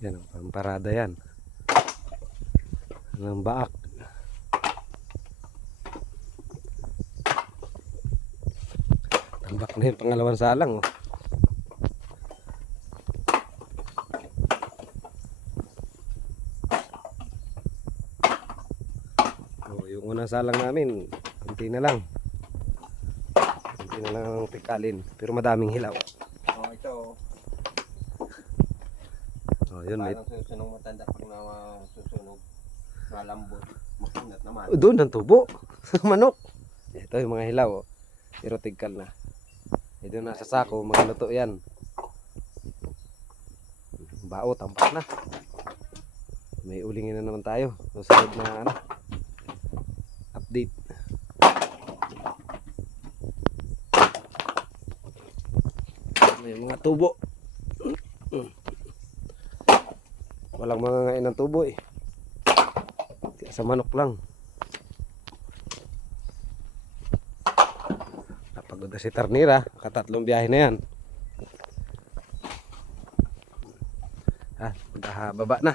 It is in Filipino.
Yan ang pamparada yan. Ng baak. Tambak na yung pangalawang salang. Oh. Oh, yung unang salang namin, kunti na lang. Kunti na lang ang tikalin. Pero madaming hilaw. Oh, ito. Oh, yun, may... Parang susunong matanda pag susunog. Malambot. Makunat naman. Doon ang tubo. Manok. Ito yung mga hilaw. Oh. Pero tigkal na. Ito nasa sako, magluto yan. Bao, tampak na. May ulingin na naman tayo. Susunod na ano, update. May mga tubo. Walang mga ngain ng tubo eh. Kaya sa manok lang. Napagod na si Tarnira. Katatlong biyahe na yan. Baba na.